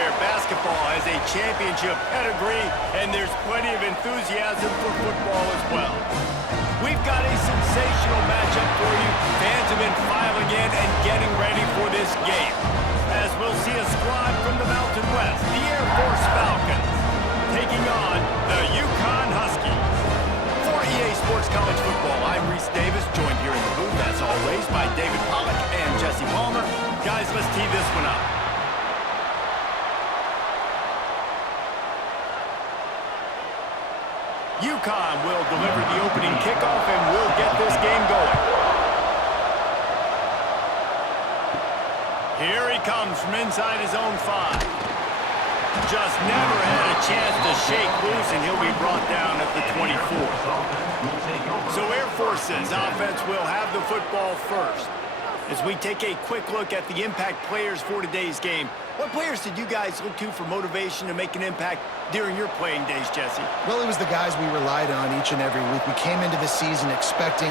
where basketball has a championship pedigree, and there's plenty of enthusiasm for football as well. We've got a sensational matchup for you. Fans have been filing in and getting ready for this game, as we'll see a squad from the Mountain West, the Air Force Falcons, taking on the UCONN Huskies. For EA Sports College Football, I'm Reese Davis, joined here in the booth, as always, by David Pollack and Jesse Palmer. Guys, let's tee this one up. UConn will deliver the opening kickoff, and we'll get this game going. Here he comes from inside his own 5. Just never had a chance to shake loose, and he'll be brought down at the 24. So Air Force's offense will have the football first. As we take a quick look at the impact players for today's game, what players did you guys look to for motivation to make an impact during your playing days, Jesse? Well, it was the guys we relied on each and every week. We came into the season expecting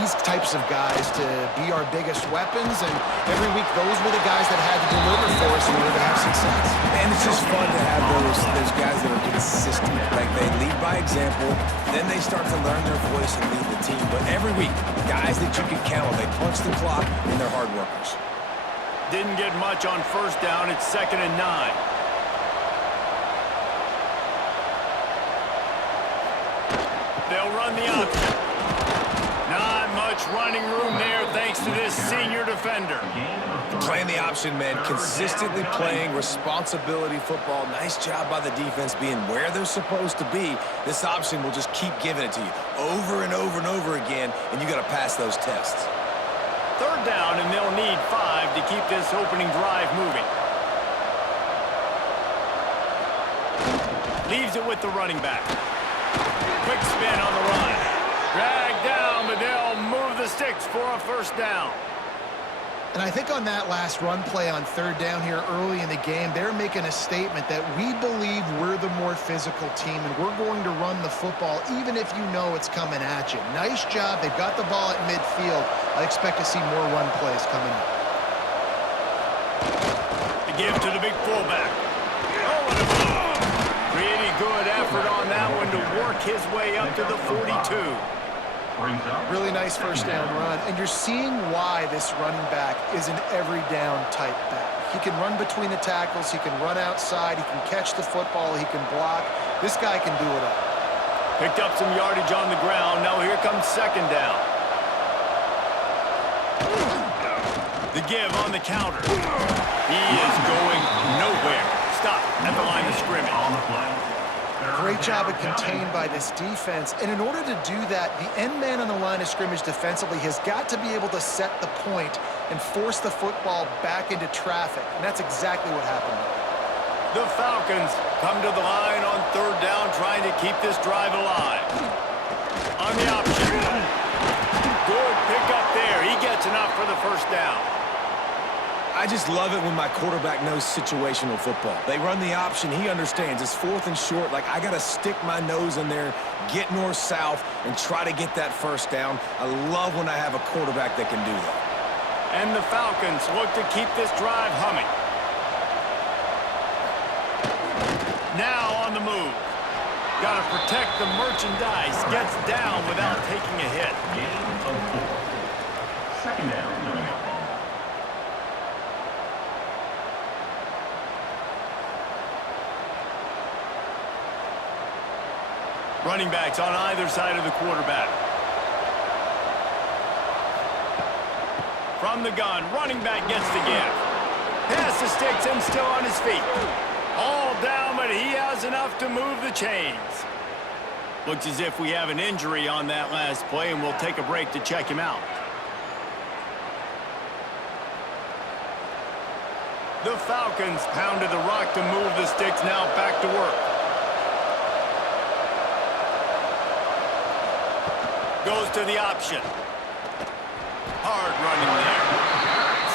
these types of guys to be our biggest weapons, and every week those were the guys that had to deliver for us in order to have success. And it's just fun to have those guys that are consistent. Like, they lead by example, then they start to learn their voice and lead the team. But every week, guys that you can count on, they punch the clock, and they're hard workers. Didn't get much on first down. It's 2nd and 9. They'll run the option. Not much running room there thanks to this senior defender. Playing the option, man. Consistently playing responsibility football. Nice job by the defense being where they're supposed to be. This option will just keep giving it to you over and over and over again, and you got to pass those tests. 3rd down, and they'll need 5 to keep this opening drive moving. Leaves it with the running back. Quick spin on the run. Dragged down, but they'll move the sticks for a 1st down. And I think on that last run play on 3rd down here early in the game, they're making a statement that we believe we're the more physical team, and we're going to run the football even if you know it's coming at you. Nice job. They've got the ball at midfield. I expect to see more run plays coming up. The give to the big fullback. Oh, what a move. Pretty good effort on that one to work his way up to the 42. Really nice 1st down run, and you're seeing why this running back is an every down type back. He can run between the tackles, he can run outside, he can catch the football, he can block. This guy can do it all. Picked up some yardage on the ground. Now here comes 2nd down. The give on the counter. He is going nowhere. Stop at the line of scrimmage. Great job of contained by this defense. And in order to do that, the end man on the line of scrimmage defensively has got to be able to set the point and force the football back into traffic. And that's exactly what happened. The Falcons come to the line on 3rd down, trying to keep this drive alive. On the option. Good pickup there. He gets enough for the 1st down. I just love it when my quarterback knows situational football. They run the option. He understands. It's 4th and short. Like, I got to stick my nose in there, get north-south, and try to get that 1st down. I love when I have a quarterback that can do that. And the Falcons look to keep this drive humming. Now on the move. Got to protect the merchandise. Gets down without taking a hit. Gain of 4. 2nd down. Running backs on either side of the quarterback. From the gun, running back gets the give. Pass the sticks and still on his feet. All down, but he has enough to move the chains. Looks as if we have an injury on that last play, and we'll take a break to check him out. The Falcons pounded the rock to move the sticks, now back to work. Goes to the option. Hard running there.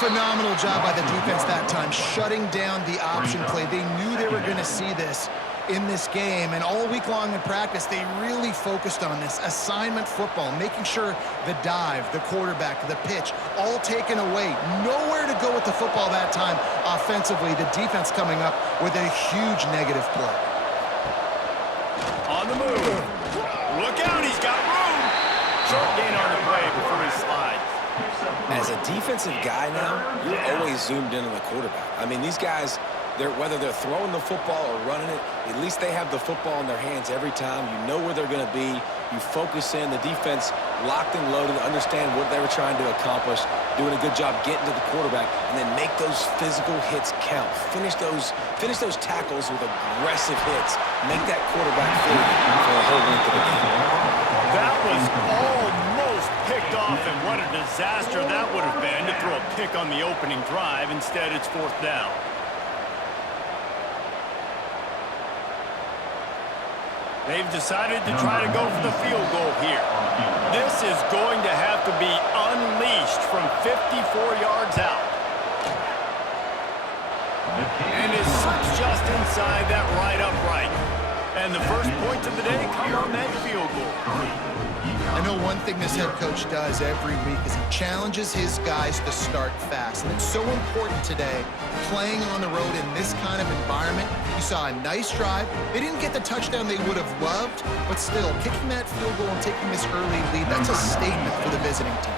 Phenomenal job by the defense that time, shutting down the option play. They knew they were going to see this in this game, and all week long in practice, they really focused on this assignment football, making sure the dive, the quarterback, the pitch, all taken away. Nowhere to go with the football that time offensively. The defense coming up with a huge negative play. On the move. Look out, he's got room. Short gain on the play before he slides. As a defensive guy now, you're always zoomed in on the quarterback. I mean, these guys, whether they're throwing the football or running it, at least they have the football in their hands every time. You know where they're going to be. You focus in. The defense locked and loaded, understand what they were trying to accomplish, doing a good job getting to the quarterback, and then make those physical hits count. Finish those tackles with aggressive hits. Make that quarterback feel for the whole length of the game. That was almost picked off, and what a disaster that would have been to throw a pick on the opening drive. Instead, it's 4th down. They've decided to try to go for the field goal here. This is going to have to be unleashed from 54 yards out. And it slips just inside that right upright. And the first points of the day come on that field goal. I know one thing this head coach does every week is he challenges his guys to start fast. And it's so important today, playing on the road in this kind of environment. You saw a nice drive. They didn't get the touchdown they would have loved, but still, kicking that field goal and taking this early lead, that's a statement for the visiting team.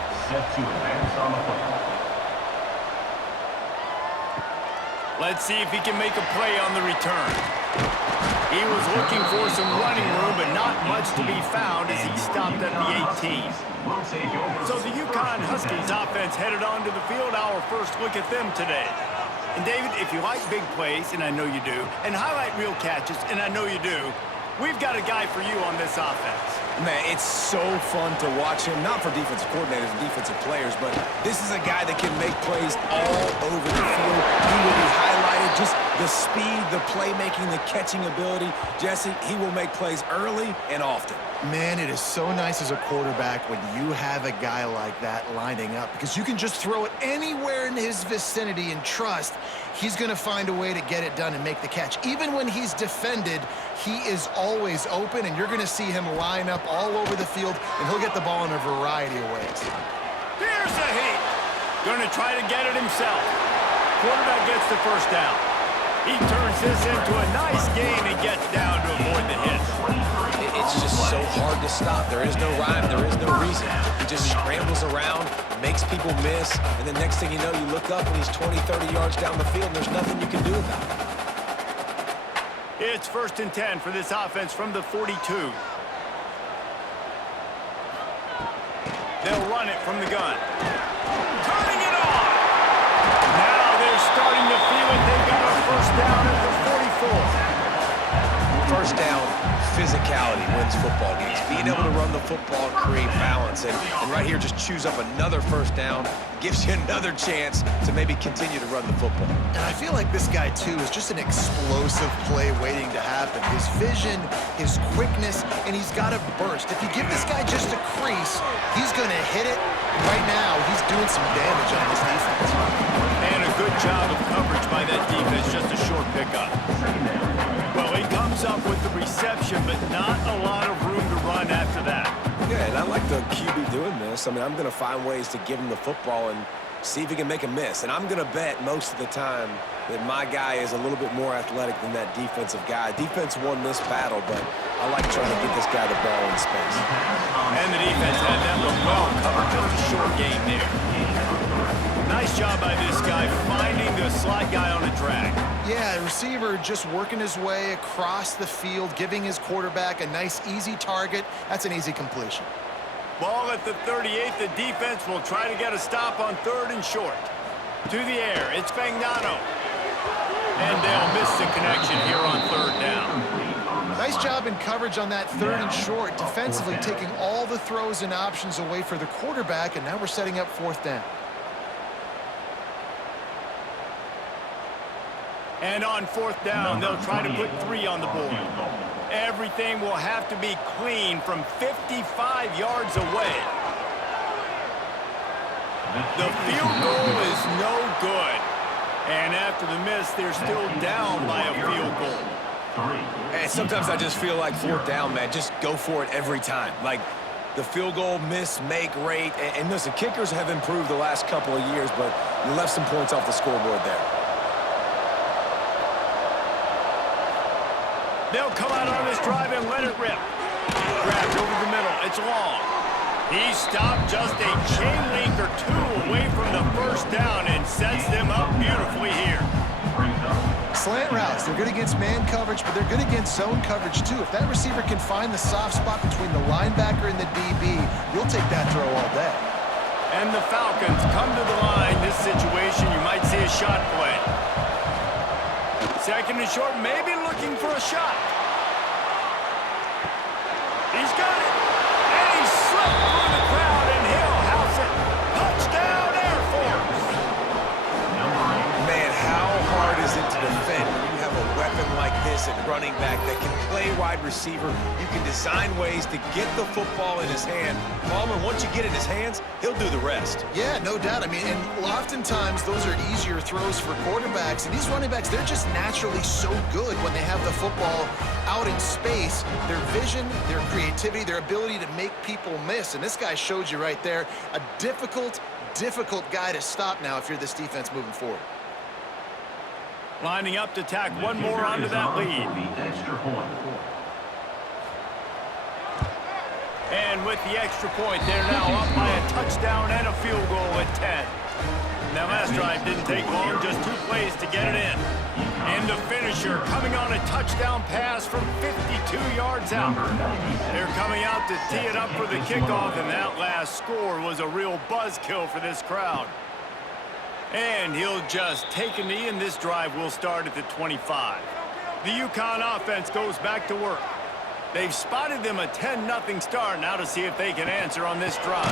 Let's see if he can make a play on the return. He was looking for some running room, but not much to be found as he stopped at the 18. So the UConn Huskies offense headed onto the field. Our first look at them today. And David, if you like big plays, and I know you do, and highlight real catches, and I know you do, we've got a guy for you on this offense. Man, it's so fun to watch him, not for defensive coordinators and defensive players, but this is a guy that can make plays all over the field. He will be highlighted, just the speed, the playmaking, the catching ability. Jesse, he will make plays early and often. Man, it is so nice as a quarterback when you have a guy like that lining up, because you can just throw it anywhere in his vicinity and trust he's going to find a way to get it done and make the catch. Even when he's defended, he is always open, and you're going to see him line up all over the field, and he'll get the ball in a variety of ways. Here's the heat. Going to try to get it himself. Quarterback gets the first down. He turns this into a nice gain and gets down to avoid the hit. It's just so hard to stop. There is no rhyme. There is no reason. He just scrambles around, makes people miss, and the next thing you know, you look up and he's 20, 30 yards down the field, and there's nothing you can do about it. It's 1st and 10 for this offense from the 42. They'll run it from the gun. Turning it on! Now they're starting to feel it. They've got a first down at the 44. First down, physicality wins football games. Being able to run the football and create balance. And right here, just choose up another first down. Gives you another chance to maybe continue to run the football. And I feel like this guy, too, is just an explosive play waiting to happen. His vision, his quickness, and he's got a burst. If you give this guy just a crease, he's going to hit it. Right now, he's doing some damage on this defense. And a good job of coverage by that defense, just a short pickup. Well, he comes up with the reception, but not a lot of room to run after that. Yeah, and I like the QB doing this. I mean, I'm going to find ways to give him the football and see if he can make a miss. And I'm going to bet most of the time that my guy is a little bit more athletic than that defensive guy. Defense won this battle, but I like trying to get this guy the ball in space. And the defense had that one well covered, just a short gain there. Nice job by this guy finding the slot guy on a drag. Yeah, the receiver just working his way across the field, giving his quarterback a nice, easy target. That's an easy completion. Ball at the 38. The defense will try to get a stop on 3rd and short. To the air, it's Fagnano. And they'll miss the connection here on 3rd down. Nice job in coverage on that 3rd and short, defensively taking all the throws and options away for the quarterback, and now we're setting up 4th down. And on 4th down, they'll try to put 3 on the board. Everything will have to be clean from 55 yards away. The field goal is no good. And after the miss, they're still down by a field goal. And sometimes I just feel like fourth down, man. Just go for it every time. Like the field goal miss, make rate. And listen, kickers have improved the last couple of years, but you left some points off the scoreboard there. They'll come out on this drive and let it rip. Grabbed over the middle. It's long. He stopped just a chain link or two away from the first down and sets them up beautifully here. Slant routes, they're good against man coverage, but they're good against zone coverage too. If that receiver can find the soft spot between the linebacker and the DB, you'll take that throw all day. And the Falcons come to the line. This situation, you might see a shot play. Second and short, maybe looking for a shot. He's got it. And he slipped through the crowd, and he'll house it. Touchdown, Air Force. Man, how hard is it to defend when you have a weapon like this at running back that can play wide receiver? You can design ways to get the football in his hand. Palmer, once you get it in his hands, he'll do the rest. Yeah, no doubt. I mean, and oftentimes those are easier throws for quarterbacks. And these running backs, they're just naturally so good when they have the football out in space. Their vision, their creativity, their ability to make people miss. And this guy showed you right there, a difficult guy to stop now if you're this defense moving forward. Lining up to tack one more onto that lead. And with the extra point, they're now up by a touchdown and a field goal at 10. That last drive didn't take long, just 2 plays to get it in. And the finisher coming on a touchdown pass from 52 yards out. They're coming out to tee it up for the kickoff, and that last score was a real buzzkill for this crowd. And he'll just take a knee, and this drive will start at the 25. The UConn offense goes back to work. They've spotted them a 10-0 start. Now to see if they can answer on this drive.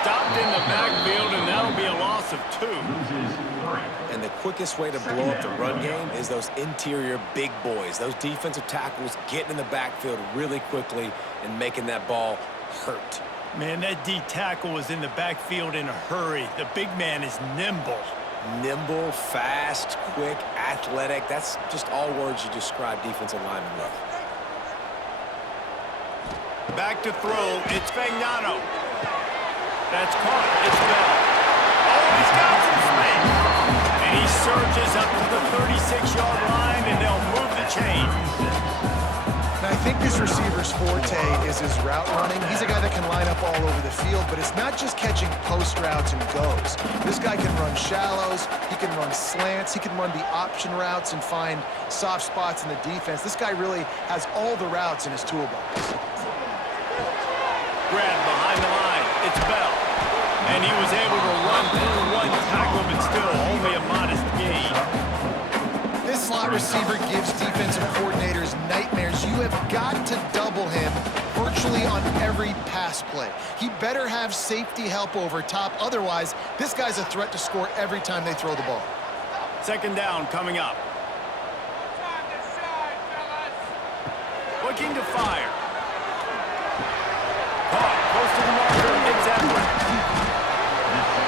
Stopped in the backfield, and that'll be a loss of 2. And the quickest way to blow up the run game is those interior big boys, those defensive tackles getting in the backfield really quickly and making that ball hurt. Man, that D tackle was in the backfield in a hurry. The big man is nimble. Nimble, fast, quick, athletic. That's just all words you describe defensive linemen with. Back to throw. It's Fagnano. That's caught. It's Bell. Oh, he's got some space. And he surges up to the 36-yard line, and they'll move the chain. Now, I think this receiver's forte is his route running. He's a guy that can line up all over the field, but it's not just catching post routes and goes. This guy can run shallows, he can run slants, he can run the option routes and find soft spots in the defense. This guy really has all the routes in his toolbox. Grabbed behind the line. It's Bell. And he was able to run through one tackle, but still only a modest gain. This slot receiver gives defensive coordinators nightmares. You have got to double him virtually on every pass play. He better have safety help over top. Otherwise, this guy's a threat to score every time they throw the ball. Second down coming up. Looking to fire. Caught close to the marker. It's Edwards.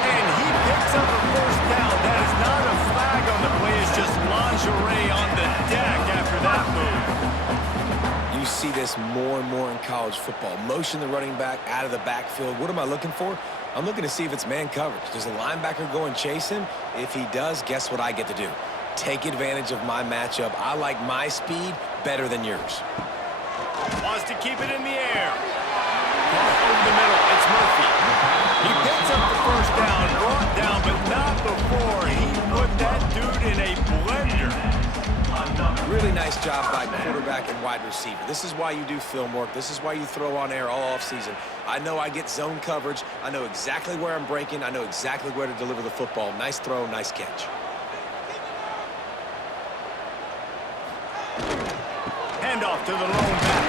And he picks up a first down. That is not a flag on the play. It's just lingerie on the deck after that move. You see this more and more in college football. Motion the running back out of the backfield. What am I looking for? I'm looking to see if it's man coverage. Does the linebacker go and chase him? If he does, guess what I get to do? Take advantage of my matchup. I like my speed better than yours. Wants to keep it in the air. Caught over the middle. It's Murphy. He picks up the first down, brought down, but not before he put that dude in a blender. Really nice job by quarterback and wide receiver. This is why you do film work. This is why you throw on air all offseason. I know I get zone coverage. I know exactly where I'm breaking. I know exactly where to deliver the football. Nice throw, nice catch. Handoff to the lone back.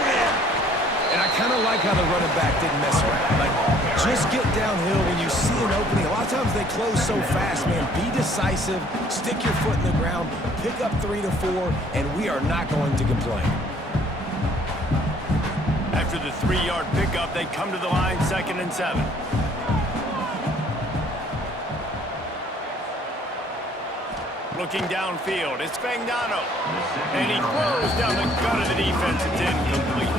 And I kind of like how the running back didn't mess around. Like, just get downhill when you see an opening. A lot of times they close so fast, man. Be decisive, stick your foot in the ground, pick up 3 to 4, and we are not going to complain. After the 3-yard pickup, they come to the line, 2nd and 7. Looking downfield, it's Fagnano. And he throws down the gut of the defense. It's incomplete.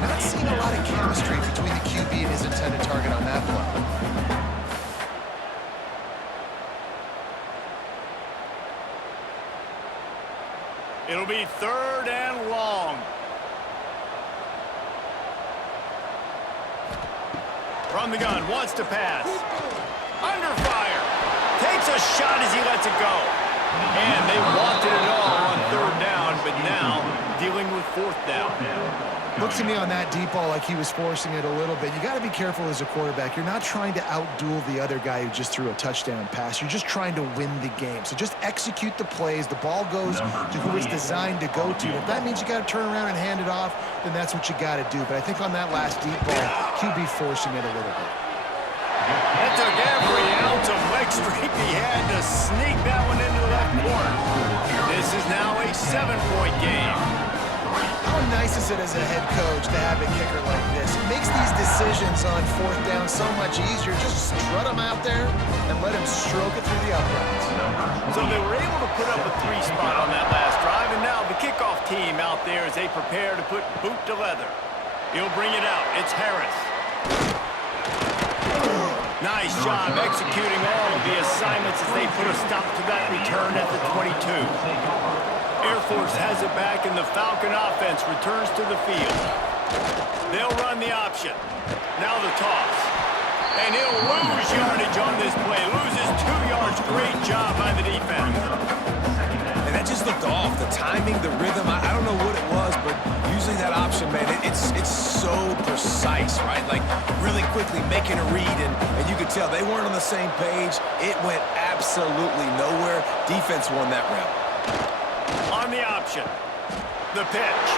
Not seeing a lot of chemistry between the QB and his intended target on that play. It'll be 3rd and long. From the gun, wants to pass. Under fire. Takes a shot as he lets it go. And they wanted it all on 3rd down, but now dealing with 4th down. Looked to me on that deep ball like he was forcing it a little bit. You got to be careful as a quarterback. You're not trying to outduel the other guy who just threw a touchdown pass. You're just trying to win the game. So just execute the plays. The ball goes to who it's designed to go to. If that means you got to turn around and hand it off, then that's what you got to do. But I think on that last deep ball, QB forcing it a little bit. That took every ounce of leg strength he had to sneak that one into the left corner. This is now a 7-point game. How nice is it as a head coach to have a kicker like this? It makes these decisions on 4th down so much easier. Just strut him out there and let him stroke it through the uprights. So they were able to put up a 3 spot on that last drive, and now the kickoff team out there as they prepare to put boot to leather. He'll bring it out. It's Harris. Nice job executing all of the assignments as they put a stop to that return at the 22. Air Force has it back, and the Falcon offense returns to the field. They'll run the option. Now the toss. And he'll lose yardage on this play. Loses 2 yards. Great job by the defense. And that just looked off. The timing, the rhythm, I don't know what it was, but usually that option, man, it's so precise, right? Like really quickly making a read, and you could tell they weren't on the same page. It went absolutely nowhere. Defense won that round. On the option. The pitch.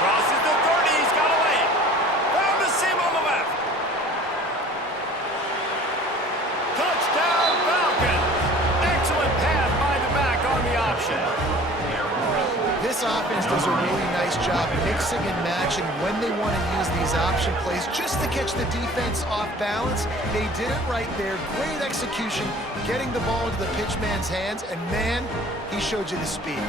Crosses the 30. He's got a lane. Found the seam on the left. Touchdown Falcons. Excellent pass by the back on the option. This offense does a really nice job mixing and matching when they want to use these option plays just to catch the defense off balance. They did it right there. Great execution, getting the ball into the pitchman's hands, and man, he showed you the speed.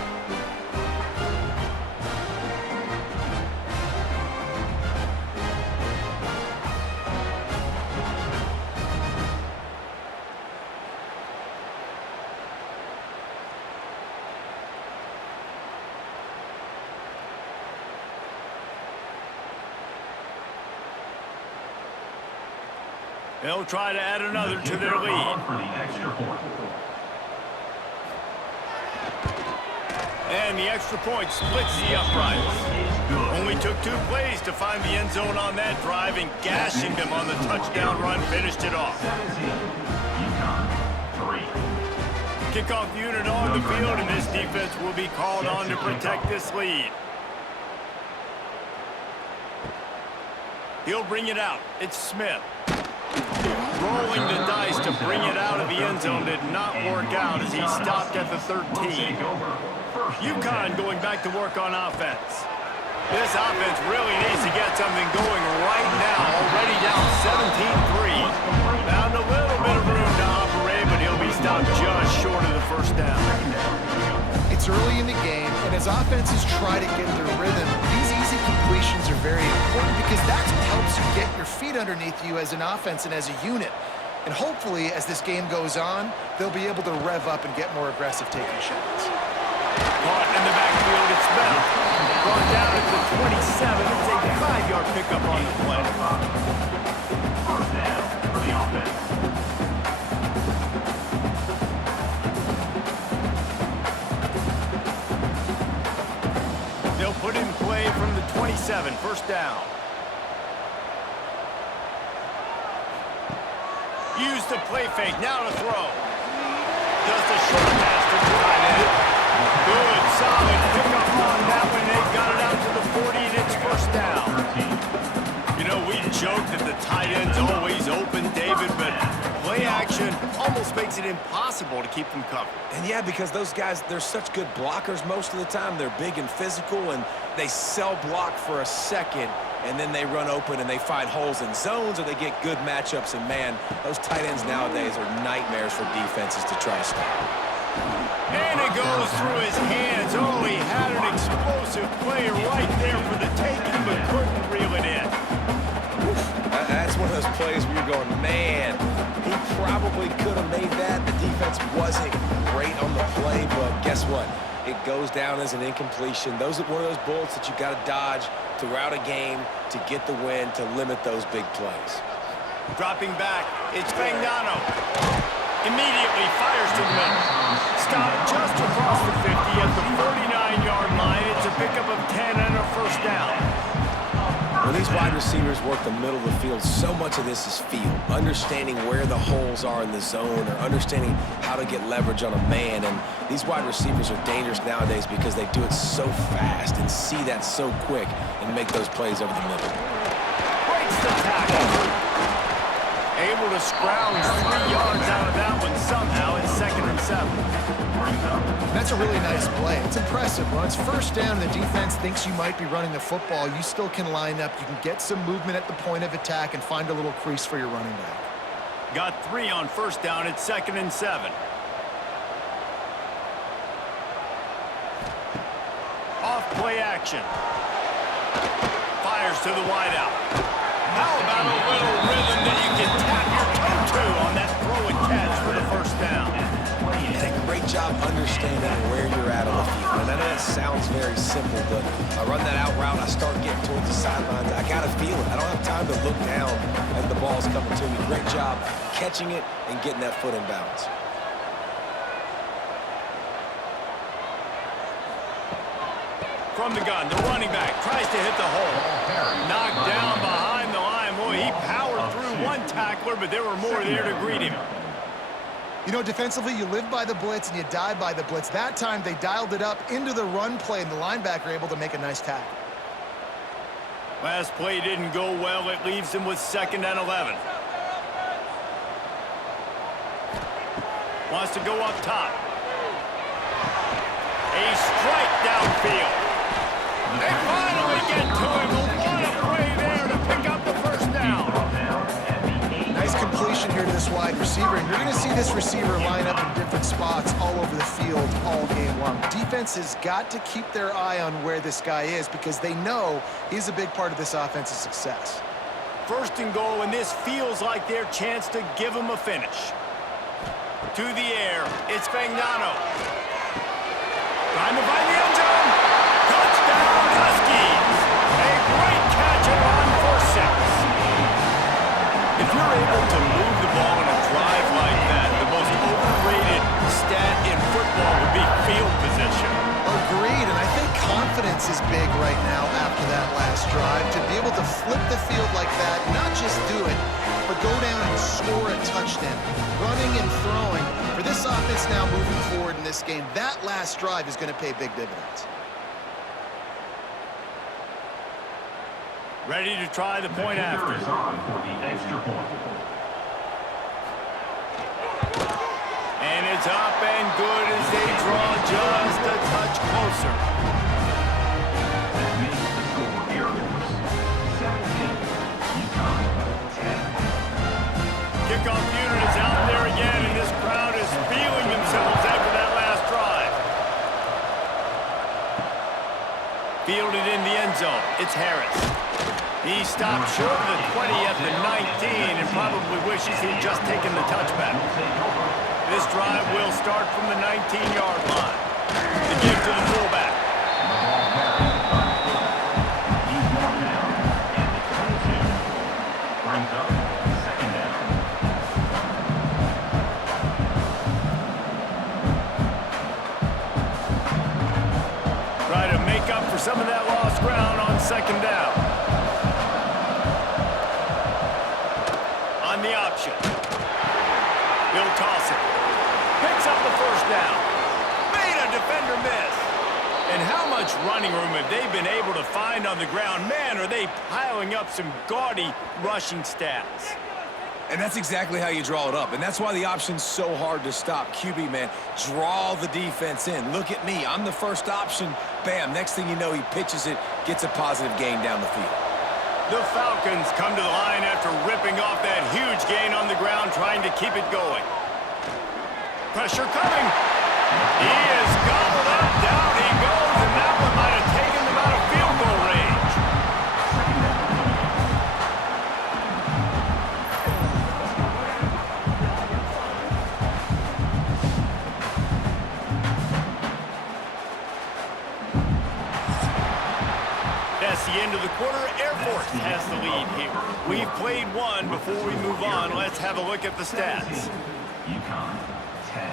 They'll try to add another to their lead. And the extra point splits the uprights. Only took 2 plays to find the end zone on that drive, and gashing them on the touchdown run finished it off. Kickoff unit on the field, and this defense will be called on to protect this lead. He'll bring it out. It's Smith. Rolling the dice to bring it out of the end zone did not work out as he stopped at the 13. UCONN going back to work on offense. This offense really needs to get something going right now. Already down 17-3. Found a little bit of room to operate, but he'll be stopped just short of the 1st down. It's early in the game, and as offenses try to get their rhythm, these easy completions are very important because that's what helps you get your feet underneath you as an offense and as a unit. And hopefully, as this game goes on, they'll be able to rev up and get more aggressive taking shots. Caught in the backfield, it's Bell. Brought down at the 27. It's a 5-yard pickup on the play. First down for the offense. They'll put in play from the 27, 1st down. Use the play fake, now to throw. Just a short pass to the tight end. Good, solid pickup on that one. They've got it out to the 40, and it's 1st down. You know, we joke that the tight end's always open, David, but play action almost makes it impossible to keep them covered. And yeah, because those guys, they're such good blockers most of the time. They're big and physical, and they sell block for a second, and then they run open and they find holes in zones, or they get good matchups. And man, those tight ends nowadays are nightmares for defenses to try to stop. And it goes through his hands. Oh, he had an explosive play right there for the taking, but couldn't reel it in. That's one of those plays where you're going, man, he probably could have made that. The defense wasn't great on the play, but guess what? It goes down as an incompletion. Those are one of those bullets that you got to dodge throughout a game to get the win, to limit those big plays. Dropping back, it's Fagnano. Immediately fires to the middle. Stopped just across the 50 at the 49-yard line. It's a pickup of 10 and a first down. When these wide receivers work the middle of the field, so much of this is feel. Understanding where the holes are in the zone, or understanding how to get leverage on a man. And these wide receivers are dangerous nowadays because they do it so fast and see that so quick and make those plays over the middle. Breaks the tackle. Able to scrounge 3 yards out of that one somehow. It's 2nd and 7. That's a really nice play. It's impressive. When it's first down and the defense thinks you might be running the football, you still can line up. You can get some movement at the point of attack and find a little crease for your running back. Got 3 on first down. It's 2nd and 7. Off play action. Fires to the wideout. How about a little rhythm that you can tap your toe to on that throw and catch for the first down? And a great job understanding where you're at on the field. And I know that sounds very simple, but I run that out route, I start getting towards the sidelines. I got to feel it. I don't have time to look down as the ball's coming to me. Great job catching it and getting that foot in bounds. From the gun, the running back tries to hit the hole. Knocked down behind the line. Boy, he powered through one tackler, but there were more there to greet him. You know, defensively, you live by the blitz and you die by the blitz. That time, they dialed it up into the run play, and the linebacker able to make a nice tackle. Last play didn't go well. It leaves him with 2nd and 11. Wants to go up top. A strike downfield. They finally get to him. What a play there to pick up the first down. Nice completion here to this wide receiver, and you're going to see this receiver line up in different spots all over the field all game long. Defense has got to keep their eye on where this guy is because they know he's a big part of this offense's success. 1st and goal, and this feels like their chance to give him a finish. To the air, it's Fagnano. Trying to find the end zone. Touchdown, Huskies. A great catch and run for 6. If you're able to move the ball in a drive like that, the most overrated stat in football would be field position. Agreed, and I think confidence is big right now after that last drive. To be able to flip the field like that, not just do it, but go down and score a touchdown. Running and throwing. For this offense now moving forward in this game, that last drive is going to pay big dividends. Ready to try the point after. Is on for the extra point. And it's up and good as they draw just a touch closer. That makes the score Air Force 17, UCONN 10. Kickoff unit is out there again, and this crowd is feeling themselves after that last drive. Fielded in the end zone. It's Harris. He stopped short of the 20 at the 19 and probably wishes he'd just taken the touchback. This drive will start from the 19-yard line. The give to the fullback. He's marked down at the 22. Brings up 2nd down. Try to make up for some of that lost ground on 2nd down. On the option. He'll toss it. Picks up the first down. Made a defender miss. And how much running room have they been able to find on the ground? Man, are they piling up some gaudy rushing stats. And that's exactly how you draw it up. And that's why the option's so hard to stop. QB, man, draw the defense in. Look at me. I'm the first option. Bam. Next thing you know, he pitches it, gets a positive gain down the field. The Falcons come to the line after ripping off that huge gain on the ground, trying to keep it going. Pressure coming. He is gobbled up. Down he goes, and that one might have taken them out of field goal range. That's the end of the quarter. Air Force has the lead here. We've played one. Before we move on, let's have a look at the stats. UCONN 10.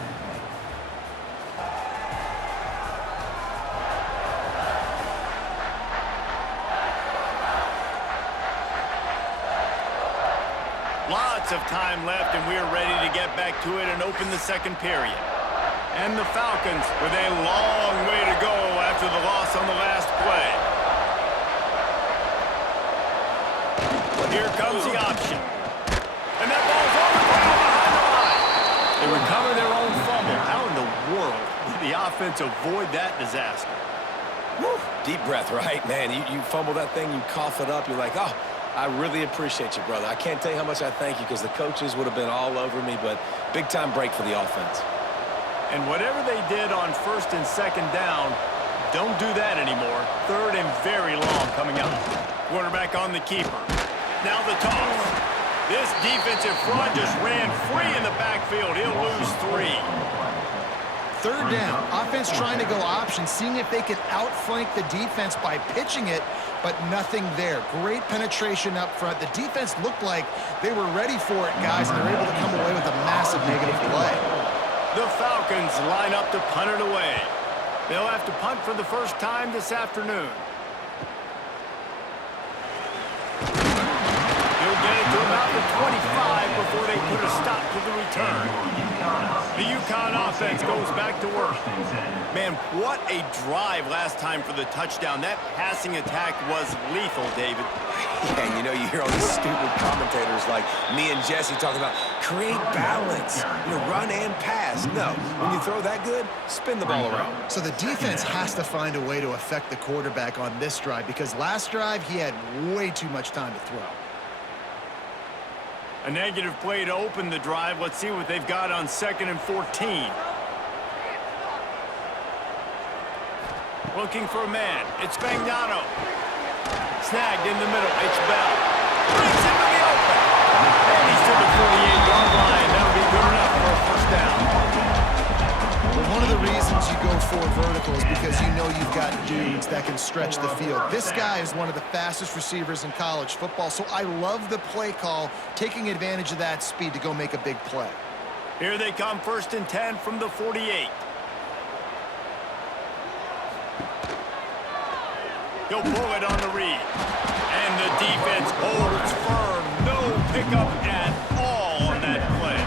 Lots of time left, and we're ready to get back to it and open the second period. And the Falcons with a long way to go after the loss on the last play. Here comes the option. And that ball's on the ground behind the line. They recover their own fumble. How in the world did the offense avoid that disaster? Woo. Deep breath, right? Man, you fumble that thing, you cough it up, you're like, oh, I really appreciate you, brother. I can't tell you how much I thank you because the coaches would have been all over me, but big-time break for the offense. And whatever they did on first and second down, don't do that anymore. Third and very long coming up. Quarterback on the keeper. Now the toss. This defensive front just ran free in the backfield. He'll lose 3. Third down. Offense trying to go option, seeing if they can outflank the defense by pitching it, but nothing there. Great penetration up front. The defense looked like they were ready for it, guys, and they're able to come away with a massive negative play. The Falcons line up to punt it away. They'll have to punt for the first time this afternoon. He'll get it to about the 25 before they put a stop to the return. The UConn offense goes back to work. Man, what a drive last time for the touchdown. That passing attack was lethal, David. Yeah, and you know, you hear all these stupid commentators like me and Jesse talking about create balance, run and pass. No, when you throw that good, spin the ball around. So the defense has to find a way to affect the quarterback on this drive because last drive he had way too much time to throw. A negative play to open the drive. Let's see what they've got on 2nd and 14. Looking for a man. It's Spagnano. Snagged in the middle. It's Bell. Breaks into the open. And he's to the 48-yard line. That'll be good enough for a first down. Well, one of the reasons you go for vertical is because you know you've got dudes that can stretch the field. This guy is one of the fastest receivers in college football, so I love the play call, taking advantage of that speed to go make a big play. Here they come, 1st and 10 from the 48. He'll pull it on the read. And the defense holds firm. No pickup at all on that play.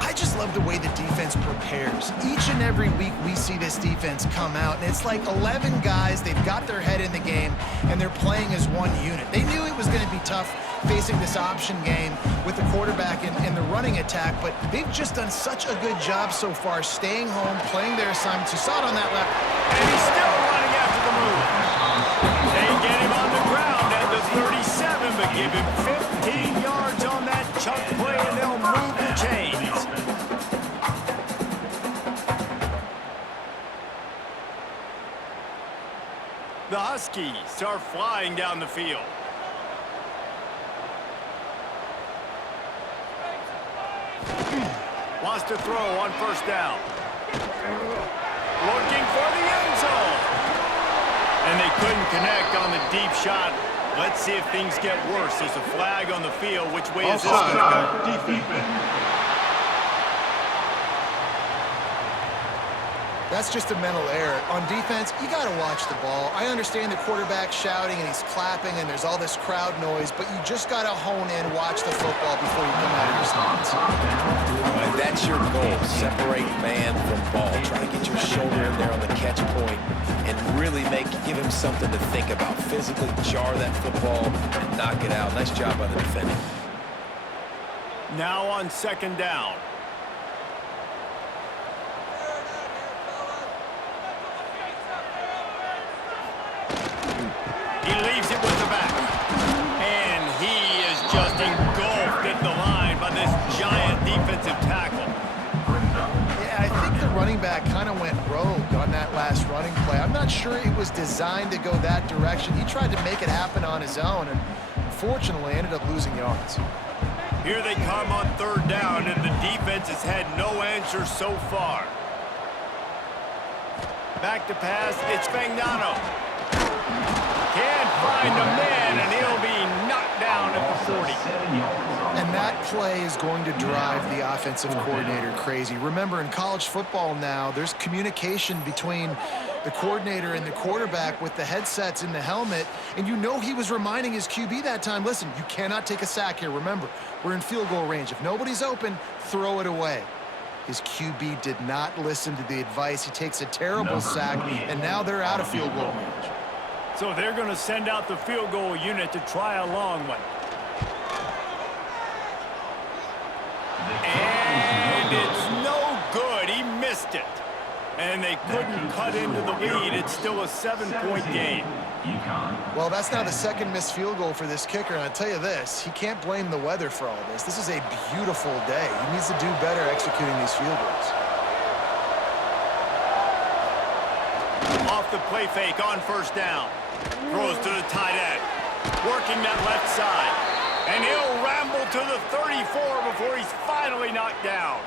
I just love the way the defense prepares. Each and every week we see this defense come out, and it's like 11 guys, they've got their head in the game, and they're playing as one unit. They knew it was going to be tough facing this option game with the quarterback and the running attack, but they've just done such a good job so far staying home, playing their assignments. You saw it on that lap. And he's still running after the move. They get him on the ground at the 37, but give him 15 yards on that chunk play, and they'll move the chains. The Huskies are flying down the field. Wants to throw on 1st down. Looking for the end zone. And they couldn't connect on the deep shot. Let's see if things get worse. There's a flag on the field. Which way is this going to go? Defense. That's just a mental error. On defense, you got to watch the ball. I understand the quarterback shouting and he's clapping and there's all this crowd noise, but you just got to hone in, watch the football before you come out of your stance. And that's your goal. Separate man from ball. Try to get your shoulder in there on the catch point and really give him something to think about. Physically jar that football and knock it out. Nice job by the defender. Now on 2nd down. He leaves it with the back. And he is just engulfed at the line by this giant defensive tackle. Yeah, I think the running back not sure it was designed to go that direction. He tried to make it happen on his own, and unfortunately ended up losing yards. Here they come on third down, and the defense has had no answer so far. Back to pass, it's Fagnano. Can't find a man, and he'll be knocked down at the 40. And that play is going to drive the offensive coordinator crazy. Remember, in college football now, there's communication between the coordinator and the quarterback with the headsets in the helmet, and you know he was reminding his QB that time, listen, you cannot take a sack here. Remember, we're in field goal range. If nobody's open, throw it away. His QB did not listen to the advice. He takes a terrible sack, and now they're out of field goal range. So they're going to send out the field goal unit to try a long one. And it's no good. He missed it. And they couldn't cut into the lead. It's still a 7-point game. Well, that's now the second missed field goal for this kicker, and I'll tell you this, he can't blame the weather for all this. This is a beautiful day. He needs to do better executing these field goals. Off the play fake on first down. Throws to the tight end. Working that left side. And he'll ramble to the 34 before he's finally knocked down.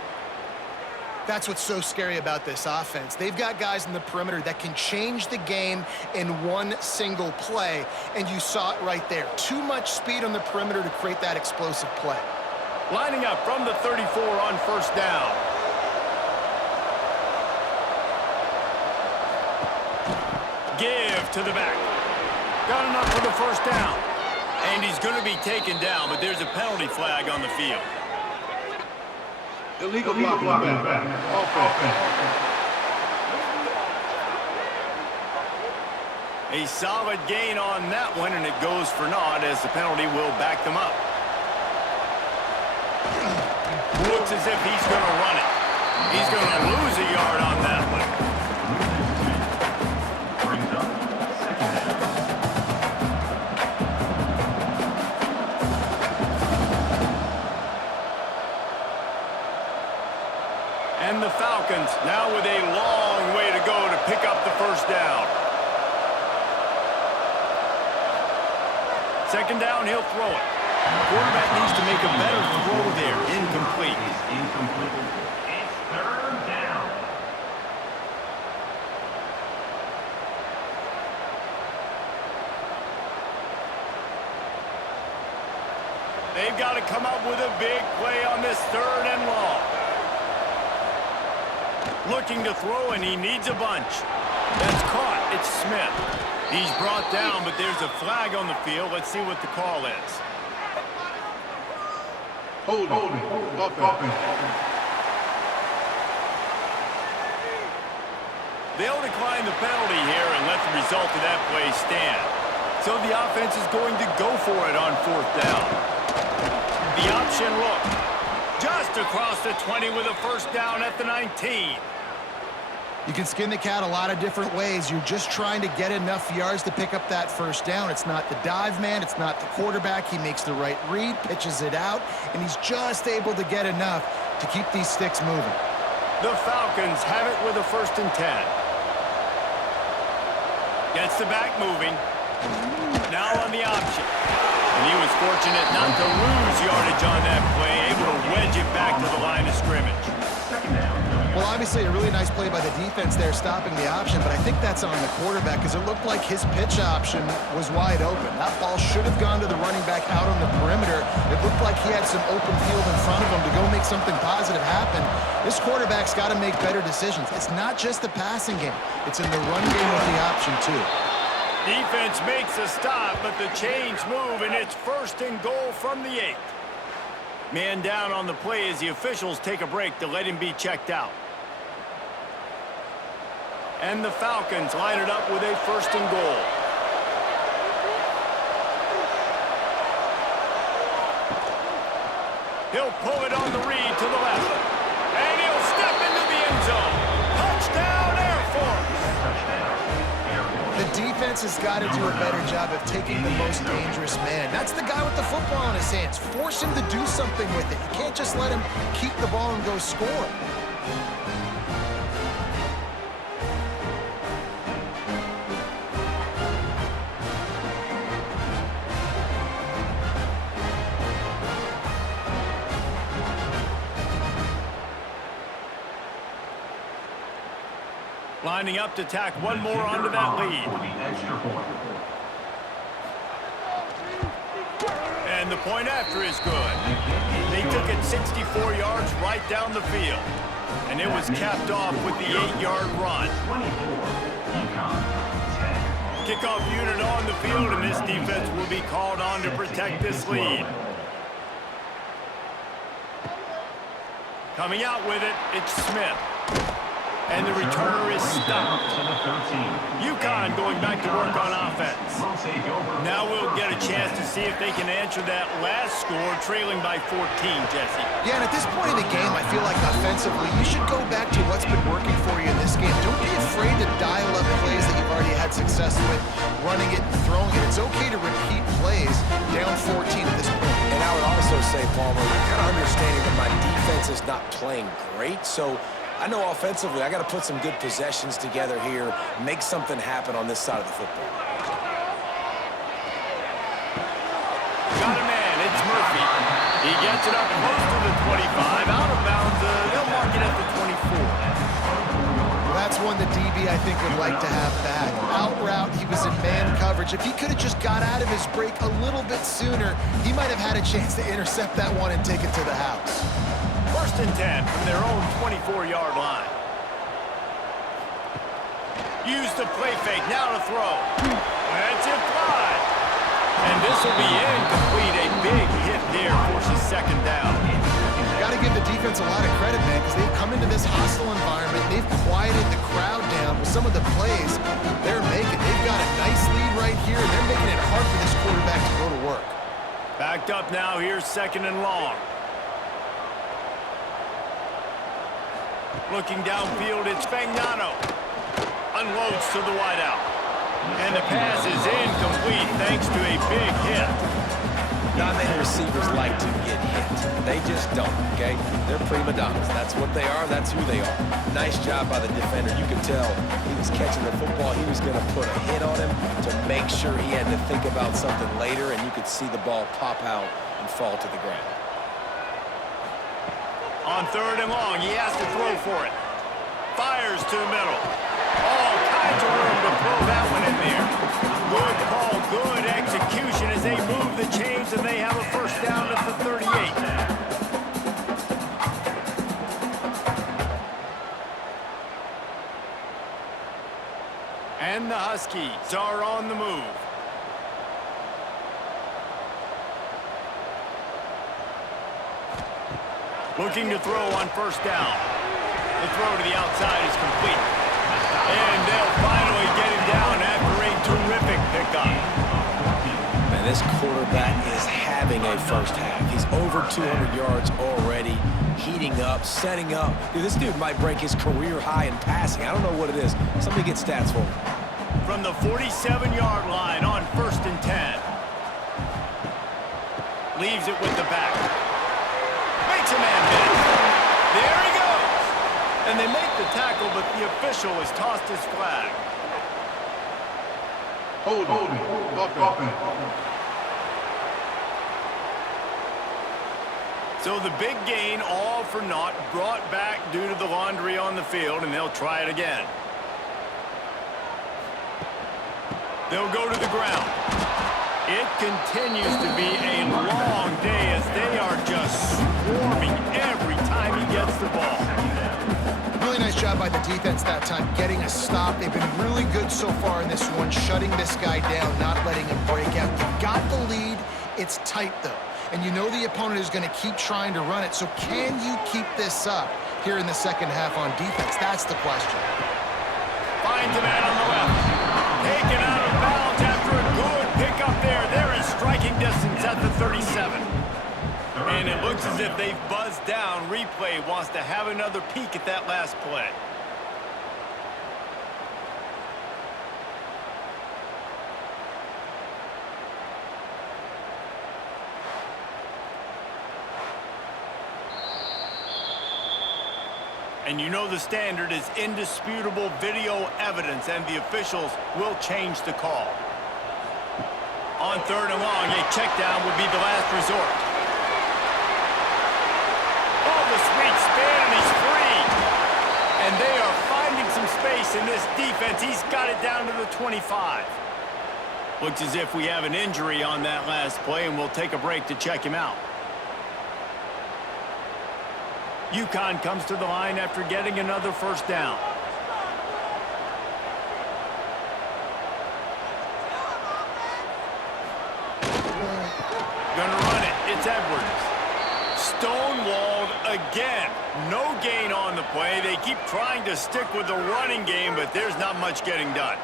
That's what's so scary about this offense. They've got guys in the perimeter that can change the game in one single play, and you saw it right there. Too much speed on the perimeter to create that explosive play. Lining up from the 34 on first down. Give to the back. Got enough for the first down. And he's going to be taken down, but there's a penalty flag on the field. Illegal blocking back. A solid gain on that one, and it goes for naught as the penalty will back them up. Looks as if he's going to run it. He's going to lose a yard on that one. Brings up second down. And the Falcons now with a long way to go to pick up the first down. Second down, he'll throw it. Quarterback needs to make a better throw there. Incomplete. Incomplete. It's third down. They've got to come up with a big play on this third and long. Looking to throw, and he needs a bunch. That's caught. It's Smith. He's brought down, but there's a flag on the field. Let's see what the call is. Holding. They'll decline the penalty here and let the result of that play stand. So the offense is going to go for it on fourth down. The option look. Just across the 20 with a first down at the 19. You can skin the cat a lot of different ways. You're just trying to get enough yards to pick up that first down. It's not the dive man. It's not the quarterback. He makes the right read, pitches it out, and he's just able to get enough to keep these sticks moving. The Falcons have it with a 1st and 10. Gets the back moving. Now on the option. And he was fortunate not to lose yardage on that play, able to wedge it back to the line of scrimmage. Second down. Well, obviously a really nice play by the defense there stopping the option, but I think that's on the quarterback because it looked like his pitch option was wide open. That ball should have gone to the running back out on the perimeter. It looked like he had some open field in front of him to go make something positive happen. This quarterback's got to make better decisions. It's not just the passing game. It's in the run game with the option, too. Defense makes a stop, but the chains move, and it's 1st and goal from the 8. Man down on the play as the officials take a break to let him be checked out. And the Falcons line it up with a 1st and goal. He'll pull it on the read to the left. And he'll step into the end zone. Touchdown, Air Force! The defense has got to do a better job of taking the most dangerous man. That's the guy with the football in his hands. Force him to do something with it. You can't just let him keep the ball and go score. lining up to tack one more onto that lead. For the extra point. And the point after is good. They took it 64 yards right down the field. And it was capped off with the 8-yard run. 24, UCONN, 10. Kickoff unit on the field, and this defense will be called on to protect this lead. Coming out with it, it's Smith. And the returner is stopped. UConn going back to work on offense. Now we'll get a chance to see if they can answer that last score, trailing by 14, Jesse. Yeah, and at this point in the game, I feel like offensively, you should go back to what's been working for you in this game. Don't be afraid to dial up plays that you've already had success with, running it and throwing it. It's okay to repeat plays down 14 at this point. And I would also say, Palmer, kind of understanding that my defense is not playing great, so I know offensively I got to put some good possessions together here, make something happen on this side of the football. Got a man, it's Murphy. He gets it up close to the 25, out of bounds. They'll mark it at the 24. Well, that's one the DB, I think, would like to have back. Out route, he was in man coverage. If he could have just got out of his break a little bit sooner, he might have had a chance to intercept that one and take it to the house. First and 10 from their own 24-yard line. Use the play fake, now to throw. That's it, fly. And this will be incomplete. A big hit there, forces second down. Got to give the defense a lot of credit, man, because they've come into this hostile environment. They've quieted the crowd down with some of the plays they're making. They've got a nice lead right here, and they're making it hard for this quarterback to go to work. Backed up now, here's second and long. Looking downfield, it's Fagnano. Unloads to the wideout. And the pass is incomplete thanks to a big hit. Not many receivers like to get hit. They just don't, okay? They're prima donnas. That's what they are. That's who they are. Nice job by the defender. You could tell he was catching the football. He was going to put a hit on him to make sure he had to think about something later, and you could see the ball pop out and fall to the ground. On third and long, he has to throw for it. Fires to the middle. All kinds of room to throw that one in there. Good call, good execution as they move the chains, and they have a first down at the 38. And the Huskies are on the move. Looking to throw on first down. The throw to the outside is complete. And they'll finally get him down after a terrific pickup. Man, this quarterback is having a first half. He's over 200 yards already, heating up, setting up. Dude, this dude might break his career high in passing. I don't know what it is. Somebody get stats for me. From the 47-yard line on first and 10. Leaves it with the back. Makes a man miss. There he goes. And they make the tackle, but the official has tossed his flag. Hold on. So the big gain, all for naught, brought back due to the laundry on the field, and they'll try it again. They'll go to the ground. It continues to be a long day as they are just swarming every time he gets the ball. Really nice job by the defense that time, getting a stop. They've been really good so far in this one, shutting this guy down, not letting him break out. You've got the lead. It's tight, though. And you know the opponent is going to keep trying to run it. So can you keep this up here in the second half on defense? That's the question. Finds a man on the left. Taken out of bounds after a good pickup there. They're in striking distance at the 37. And it looks as if they've buzzed down. Replay wants to have another peek at that last play. And you know the standard is indisputable video evidence, and the officials will change the call. On third and long, a check down would be the last resort. Oh, the sweet spin, and he's free. And they are finding some space in this defense. He's got it down to the 25. Looks as if we have an injury on that last play, and we'll take a break to check him out. UCONN comes to the line after getting another first down. Gonna run it. It's Edwards. Stonewalled again. No gain on the play. They keep trying to stick with the running game, but there's not much getting done.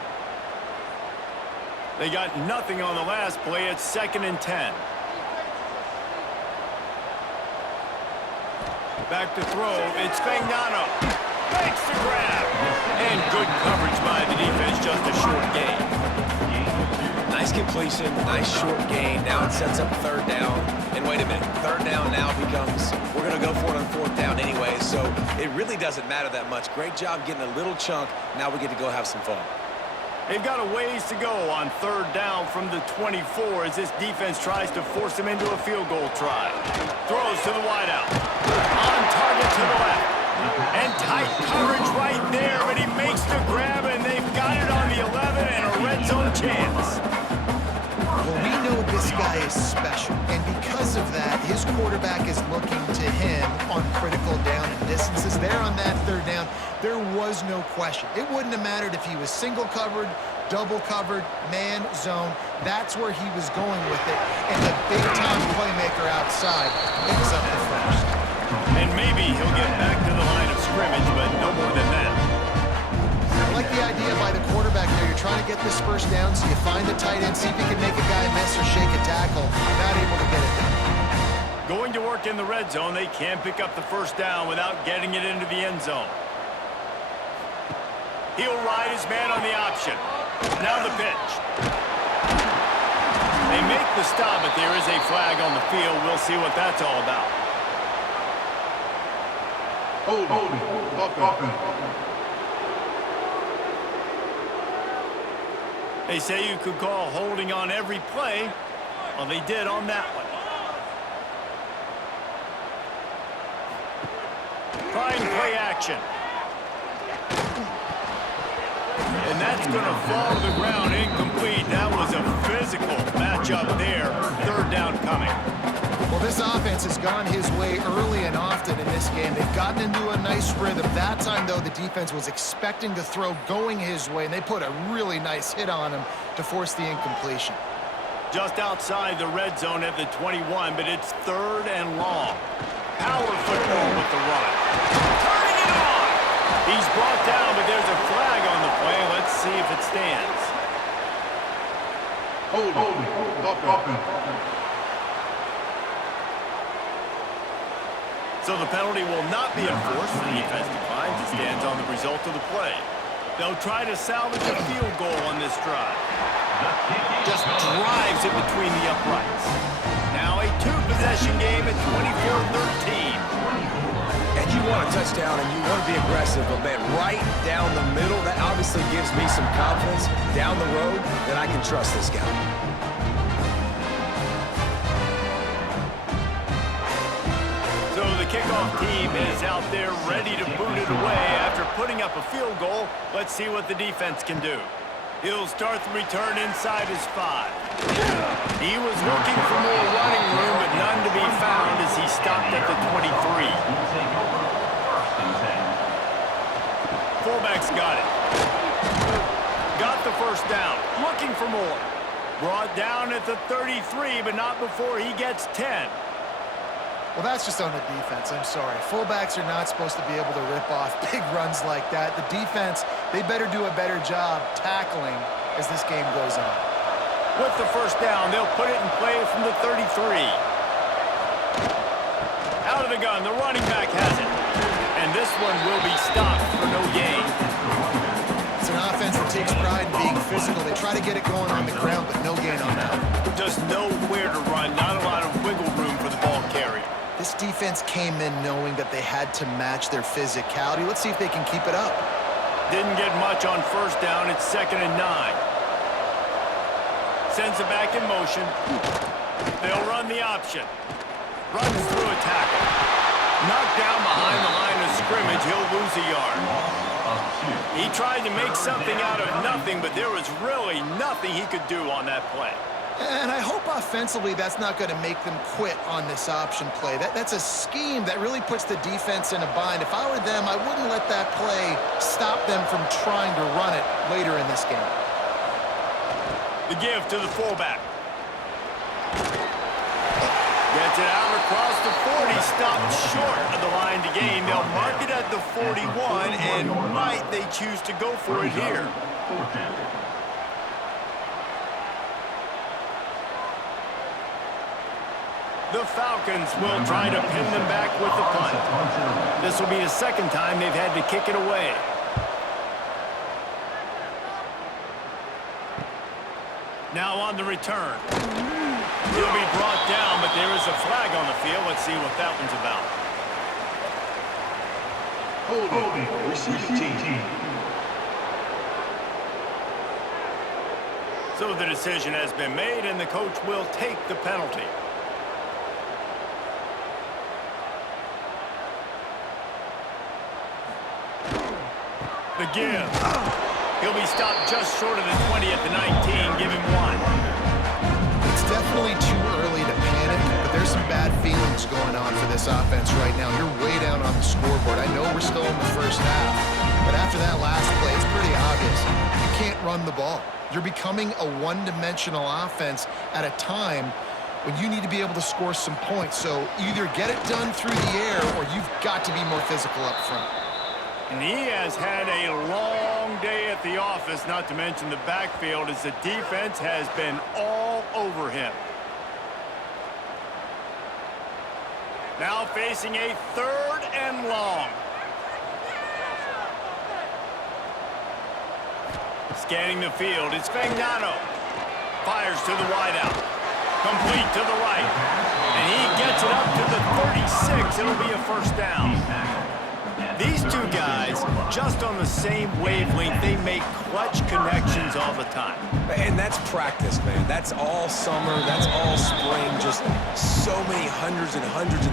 They got nothing on the last play. It's 2nd and 10. Back to throw. It's Fagnano. Makes the grab. And good coverage by the defense. Just a short gain. Nice completion, nice short gain. Now it sets up 3rd down. And wait a minute, 3rd down now becomes, we're going to go for it on 4th down anyway, so it really doesn't matter that much. Great job getting a little chunk. Now we get to go have some fun. They've got a ways to go on 3rd down from the 24 as this defense tries to force them into a field goal try. Throws to the wideout. On target to the left. And tight coverage right there, but he makes the grab, and they've got it on the 11 and a red zone chance. Well, we know this guy is special, and because of that, his quarterback is looking to him on critical down and distances. There on that 3rd down, there was no question. It wouldn't have mattered if he was single covered, double covered, man, zone. That's where he was going with it, and the big-time playmaker outside picks up the first. And maybe he'll get back to the line of scrimmage, but no more than that. I like the idea by the quarterback there. You're trying to get this first down, so you find the tight end, see if you can make a guy miss or shake a tackle. Not able to get it done. Going to work in the red zone, they can pick up the first down without getting it into the end zone. He'll ride his man on the option. Now the pitch. They make the stop, but there is a flag on the field. We'll see what that's all about. Holding. Offense. They say you could call holding on every play. Well, they did on that one. Trying play action. And that's going to fall to the ground incomplete. That was a physical matchup there. 3rd down coming. Well, this offense has gone his way early and often in this game. They've gotten into a nice rhythm. That time, though, the defense was expecting the throw going his way, and they put a really nice hit on him to force the incompletion. Just outside the red zone at the 21, but it's 3rd and long. Power football with the run. Turning it on! He's brought down, but there's a flag on the play. Let's see if it stands. Holding. Offense. So the penalty will not be enforced. The defense declines. It stands on the result of the play. They'll try to salvage a field goal on this drive. Just drives it between the uprights. Now a 2-possession game at 24-13. And you want a touchdown and you want to be aggressive, but man, right down the middle, that obviously gives me some confidence down the road that I can trust this guy. So the kickoff team is out there ready to boot it away after putting up a field goal. Let's see what the defense can do. He'll start the return inside his 5. He was looking for more running room, but none to be found as he stopped at the 23. Fullback's got it. Got the first down. Looking for more. Brought down at the 33, but not before he gets 10. Well, that's just on the defense. I'm sorry. Fullbacks are not supposed to be able to rip off big runs like that. The defense, they better do a better job tackling as this game goes on. With the first down, they'll put it in play from the 33. Out of the gun, the running back has it. And this one will be stopped for no gain. It's an offense that takes pride in being physical. They try to get it going on the ground, but no gain on that. Just nowhere to run, not a lot of wiggle room for the ball carrier. This defense came in knowing that they had to match their physicality. Let's see if they can keep it up. Didn't get much on first down. It's 2nd and 9. Sends it back in motion. They'll run the option. Runs through a tackle. Knocked down behind the line of scrimmage. He'll lose a yard. He tried to make something out of nothing, but there was really nothing he could do on that play. And I hope offensively that's not going to make them quit on this option play. That's a scheme that really puts the defense in a bind. If I were them, I wouldn't let that play stop them from trying to run it later in this game. The give to the fullback. Gets it out across the 40, stopped short of the line to gain. They'll mark it at the 41, and might they choose to go for it here. The Falcons will try to pin them back with the punt. This will be the second time they've had to kick it away. Now on the return. He'll be brought down, but there is a flag on the field. Let's see what that one's about. Holding. Receiving team. So the decision has been made, and the coach will take the penalty. The give. He'll be stopped just short of the 20 at the 19. Give him one. It's definitely too early to panic, but there's some bad feelings going on for this offense right now. You're way down on the scoreboard. I know we're still in the first half, but after that last play, it's pretty obvious. You can't run the ball. You're becoming a one-dimensional offense at a time when you need to be able to score some points. So either get it done through the air or you've got to be more physical up front. And he has had a long day at the office, not to mention the backfield, as the defense has been all over him. Now facing a 3rd and long. Scanning the field, it's Fagnano. Fires to the wideout. Complete to the right. And he gets it up to the 36. It'll be a first down. These two guys, just on the same wavelength, they make clutch connections all the time. And that's practice, man. That's all summer. That's all spring. Just so many hundreds and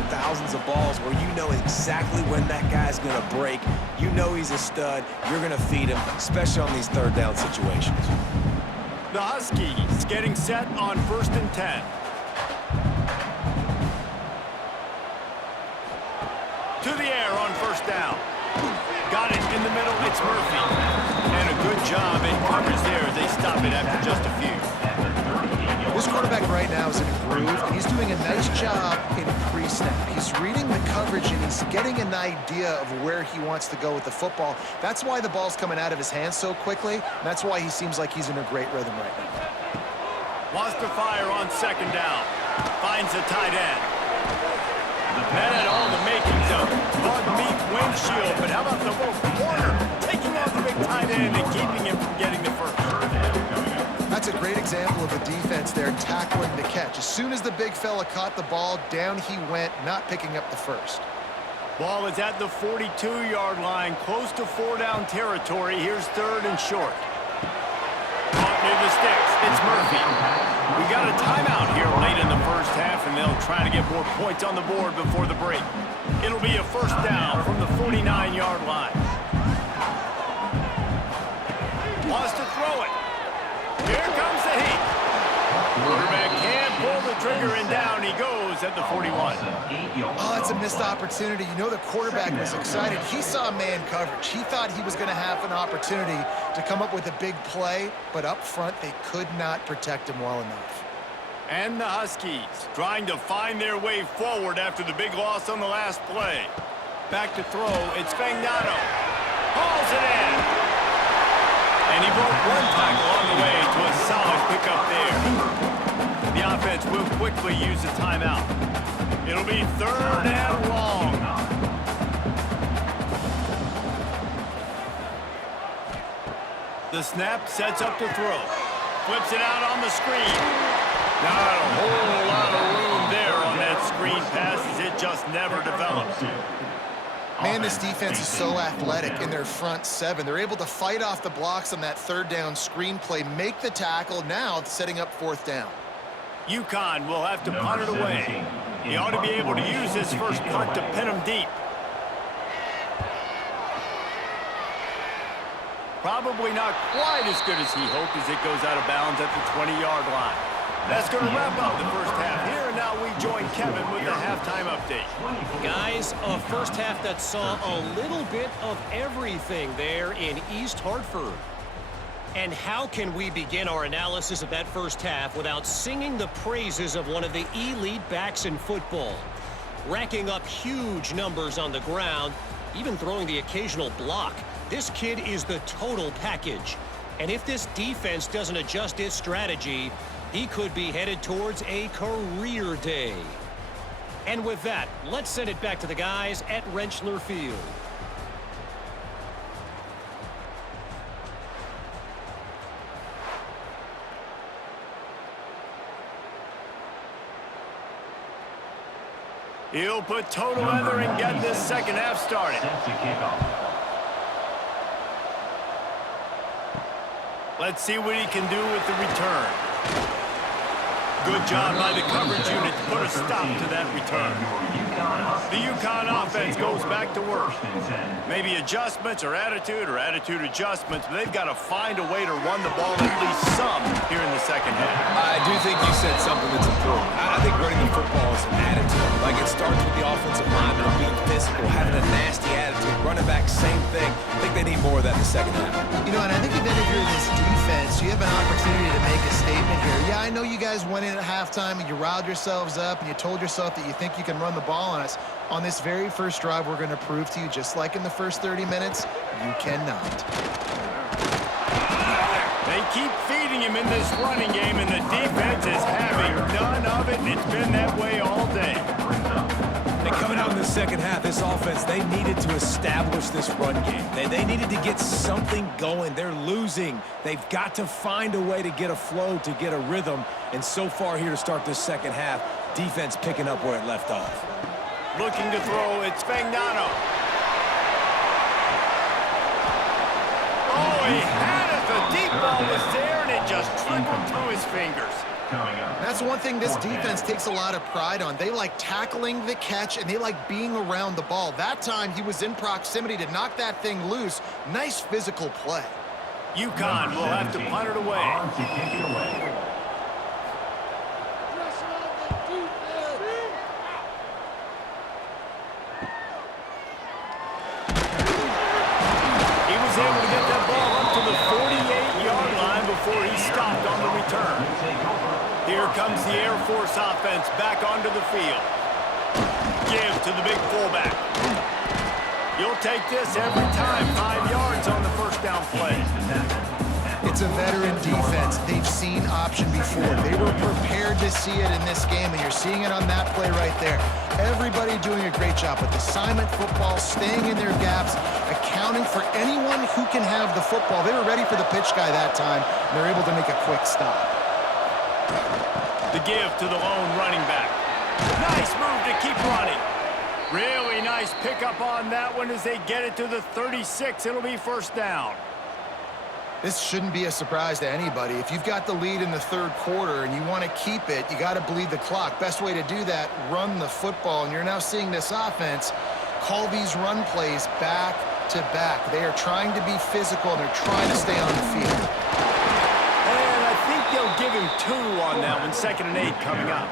thousands of balls where you know exactly when that guy's going to break. You know he's a stud. You're going to feed him, especially on these 3rd down situations. The Huskies getting set on 1st and 10. To the air on 1st down. Got it in the middle. It's Murphy. And a good job in coverage there as they stop it after just a few. This quarterback right now is in a groove, and he's doing a nice job in pre-snap. He's reading the coverage, and he's getting an idea of where he wants to go with the football. That's why the ball's coming out of his hands so quickly, and that's why he seems like he's in a great rhythm right now. Wants to fire on 2nd down. Finds the tight end. That had all the makings of bug meat windshield, but how about the little corner taking out the big tight end and keeping him from getting the first? That's a great example of the defense there tackling the catch. As soon as the big fella caught the ball, down he went, not picking up the first. Ball is at the 42-yard line, close to 4-down territory. Here's 3rd and short. Caught near the sticks. It's Murphy. We got a timeout here late in the first half, and they'll try to get more points on the board before the break. It'll be a 1st down from the 49-yard line. Wants to throw it. Here comes the heat. Quarterback can't pull the trigger, and down he goes at the 41. Oh, it's a missed opportunity. You know the quarterback was excited. He saw man coverage. He thought he was going to have an opportunity to come up with a big play, but up front they could not protect him well enough. And the Huskies trying to find their way forward after the big loss on the last play. Back to throw, it's Fagnano. Hauls it in. And he broke one tackle on the way to a solid pickup there. The offense will quickly use a timeout. It'll be 3rd and long. The snap sets up to throw. Flips it out on the screen. Not a whole lot of room there on that screen pass as it just never developed. Man, this defense is so athletic in their front 7. They're able to fight off the blocks on that 3rd down screen play, make the tackle, now setting up 4th down. UCONN will have to punt it away. He ought to be able to use his first punt to pin him deep. Probably not quite as good as he hoped as it goes out of bounds at the 20-yard line. That's going to wrap up the first half here, and now we join Kevin with the halftime update. Guys, a first half that saw a little bit of everything there in East Hartford. And how can we begin our analysis of that first half without singing the praises of one of the elite backs in football? Racking up huge numbers on the ground, even throwing the occasional block. This kid is the total package. And if this defense doesn't adjust its strategy, he could be headed towards a career day. And with that, let's send it back to the guys at Rentschler Field. He'll put total leather and get this second half started. Set to kick off. Let's see what he can do with the return. Good job by the coverage unit to put a stop to that return. The UConn offense goes back to work. Maybe adjustments or attitude adjustments, but they've got to find a way to run the ball at least some here in the second half. I do think you said something that's important. I think running the football is an attitude. Like, it starts with the offensive lineman being physical, having a nasty attitude. Running back, same thing. I think they need more of that in the second half. You know, and I think even if you're this defense, you have an opportunity to make a statement here. Yeah, I know you guys went in at halftime and you riled yourselves up and you told yourself that you think you can run the ball on us. On this very first drive, we're going to prove to you, just like in the first 30 minutes, you cannot. They keep feeding him in this running game, and the defense is having none of it, and it's been that way all day. And coming out in the second half, this offense, they needed to establish this run game. They needed to get something going. They're losing. They've got to find a way to get a flow, to get a rhythm. And so far here to start this second half, defense picking up where it left off. Looking to throw, it's Fagnano. Oh, he had it. The deep ball was there, and it just trickled through his fingers. That's one thing this defense takes a lot of pride on. They like tackling the catch, and they like being around the ball. That time, he was in proximity to knock that thing loose. Nice physical play. UConn will have to punt it away. On to kick it away. He was able to get that ball up to the 48-yard line before he stopped on the return. Here comes the Air Force offense back onto the field. Give to the big fullback. You'll take this every time. 5 yards on the first down play. It's a veteran defense. They've seen option before. They were prepared to see it in this game, and you're seeing it on that play right there. Everybody doing a great job with assignment football, staying in their gaps, accounting for anyone who can have the football. They were ready for the pitch guy that time, and they're able to make a quick stop. The give to the lone running back. Nice move to keep running. Really nice pickup on that one as they get it to the 36. It'll be first down. This shouldn't be a surprise to anybody. If you've got the lead in the third quarter and you want to keep it, you got to bleed the clock. Best way to do that, run the football. And you're now seeing this offense call these run plays back to back. They are trying to be physical, and they're trying to stay on the field. And I think they'll give him 2 on that one. 2nd and 8 coming up.